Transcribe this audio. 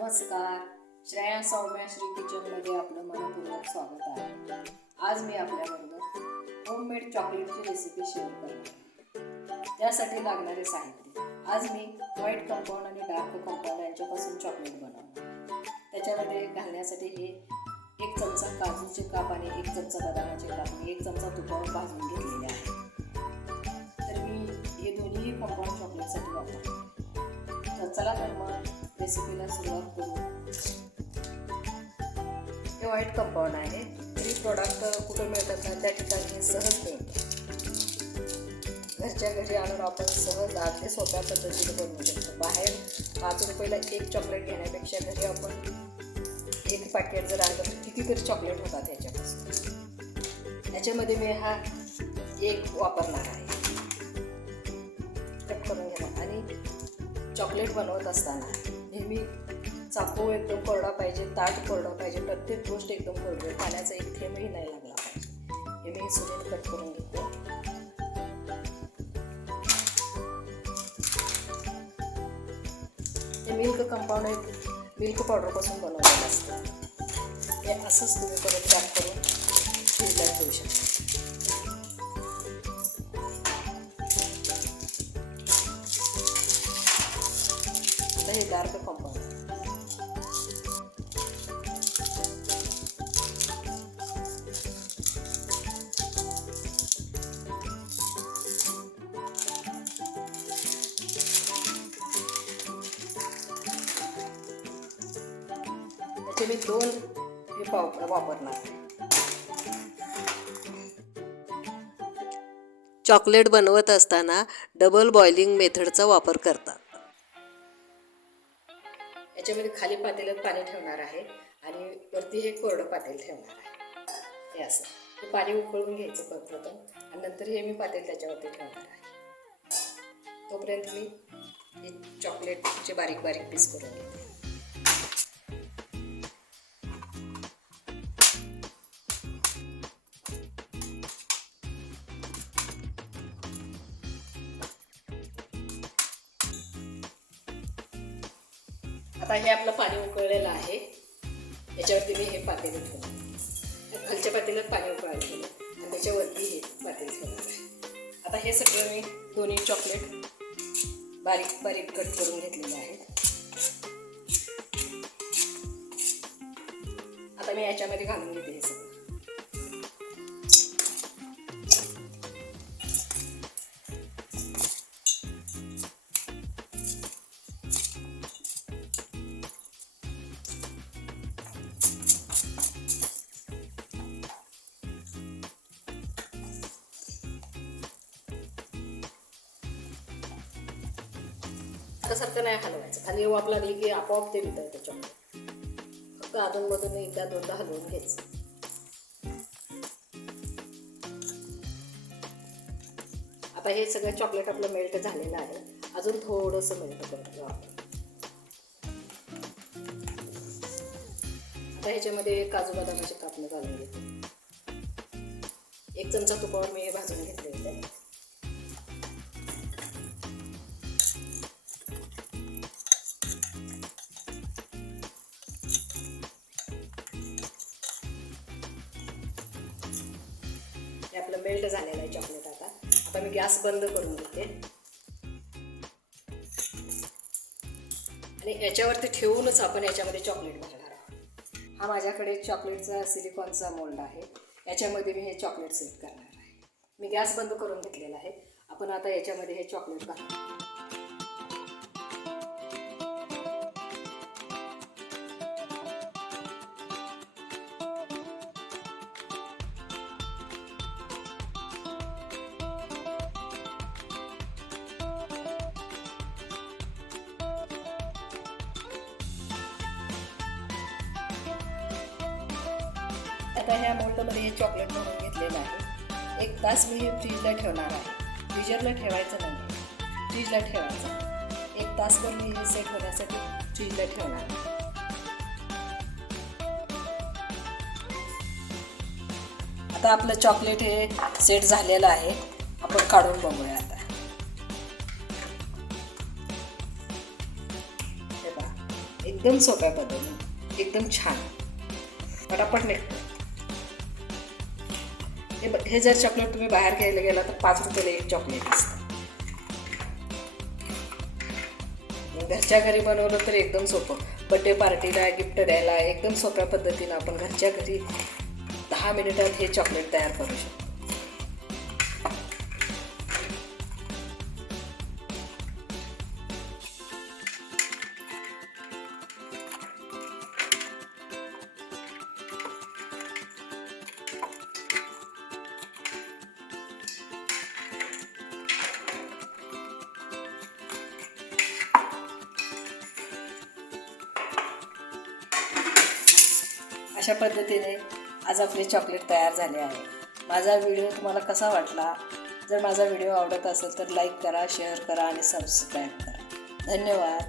नमस्कार. श्रेया सौम्या श्री किचनमध्ये आपलं मनपूर्वक स्वागत आहे. आज मी आपल्याबरोबर होममेड चॉकलेटची रेसिपी शेअर करणार त्यासाठी लागणारे साहित्य. आज मी व्हाईट कंपाऊंड आणि डार्क कंपाऊंड यांच्यापासून चॉकलेट बनवणार त्याच्यामध्ये घालण्यासाठी हे एक चमचा काजूचे काप आणि एक चमचा बदामाचे काप आणि एक चमचा तुपावर भाजून घेतलेले आहे. तर मी हे दोन्ही कंपाऊंड चॉकलेटसाठी वापरतो तर चला तर मग रेसिपीला सुरुवात करू हे व्हाईट कंपाऊंड आहे. हे प्रोडक्ट कुठे मिळतात ना त्या ठिकाणी सहज मिळतात घरच्या घरी आणून आपण सहज अगदी सोप्या पद्धतीने बनवू शकतो. बाहेर पाच रुपयाला एक चॉकलेट घेण्यापेक्षा घरी आपण एक पॅकेट जर आणलं तर कितीतरी चॉकलेट होतात याच्यापासून. याच्यामध्ये मी हा एक वापरणार आहे. कट करून घेणार. आणि चॉकलेट बनवत असताना नेहमी चाकू एकदम कोरडा पाहिजे ताट कोरडा पाहिजे प्रत्येक गोष्ट एकदम कोरडी आहे. पाण्याचा एक थेंबही नाही लागला पाहिजे. हे मी सुनेल कट करून घेतो. हे मिल्क कंपाऊंड एक मिल्क पावडरपासून बनवलेलं असतं. हे असंच तुम्ही परत पॅक करून फ्रीजला ठेवू शकता. आता हे डार्क कंपाऊंड मी दोन हे पाव वापरणार चॉकलेट बनवत असताना डबल बॉइलिंग मेथडचा वापर करतात. याच्यामध्ये खाली पातेल्यात पाणी ठेवणार आहे आणि वरती हे कोरडं पातेल ठेवणार आहे. हे असं. हे पाणी उकळून घ्यायचं प्रथम आणि नंतर हे मी पातेल त्याच्यावरती ठेवणार आहे. तोपर्यंत मी हे चॉकलेटचे बारीक बारीक पीस करून घेते. आता हे आपलं पाणी उकळलेलं आहे. याच्यावरती मी हे पातेलं ठेवलं. खालच्या पातेल्यात पाणी उकळायला ठेवलं. आणि त्याच्यावरती हे पातेलं ठेवणार आहे. आता हे सगळं मी दोन्ही चॉकलेट बारीक बारीक कट करून घेतलेले आहेत आता मी याच्यामध्ये घालून घेते हे सगळं. सारखं नाही हलवायचं. खाली वाप लागली की आपोआप ते वितळतं चॉकलेट. फक्त अधूनमधून एकदा दोनदा हलवून घ्यायचं. आता हे सगळं चॉकलेट आपलं मेल्ट झालेलं आहे. अजून थोडंसं मेल्ट करून घेऊ आपण. आता ह्याच्यामध्ये काजू बदामाची कापणं घालून घेते. एक चमचा तुपावर मी हे भाजून घेतले होते मेल्ट झालेलं आहे चॉकलेट आता. आता मी गॅस बंद करून घेते. आणि याच्यावरती ठेवूनच आपण याच्यामध्ये चॉकलेट भरणार आहोत. हा माझ्याकडे चॉकलेटचा सिलिकॉनचा मोल्ड आहे. याच्यामध्ये मी हे चॉकलेट सेट करणार आहे. मी गॅस बंद करून घेतलेला आहे. आपण आता याच्यामध्ये हे चॉकलेट घालणार आता ह्या मोल्डमध्ये हे चॉकलेट भरून घेतलेलं आहे. एक तास मी हे फ्रीजला ठेवणार आहे. फ्रीजरला ठेवायचं नाही फ्रीजला ठेवायचं. एक तासभर मी हे सेट होण्यासाठी फ्रीजला ठेवणार आहे. आता आपलं चॉकलेट हे सेट झालेलं आहे. आपण काढून बघूया आता. हे पहा. एकदम सोप्या पद्धतीने. एकदम छान. पटापट निघतो. हे ब- हे जर चॉकलेट तुम्ही बाहेर घ्यायला गेला तर पाच रुपयाला एक चॉकलेट असतं घरच्या घरी बनवलं तर एकदम सोपं. बड्डे पार्टीला गिफ्ट द्यायला एकदम सोप्या पद्धतीनं आपण घरच्या घरी दहा मिनिटात हे चॉकलेट तयार करू शकतो. अशा पद्धतीने आज आपले चॉकलेट तयार झाले आहे. माझा व्हिडिओ तुम्हाला कसा वाटला? जर माझा व्हिडिओ आवडत असेल तर लाईक करा शेअर करा आणि सबस्क्राईब करा. धन्यवाद.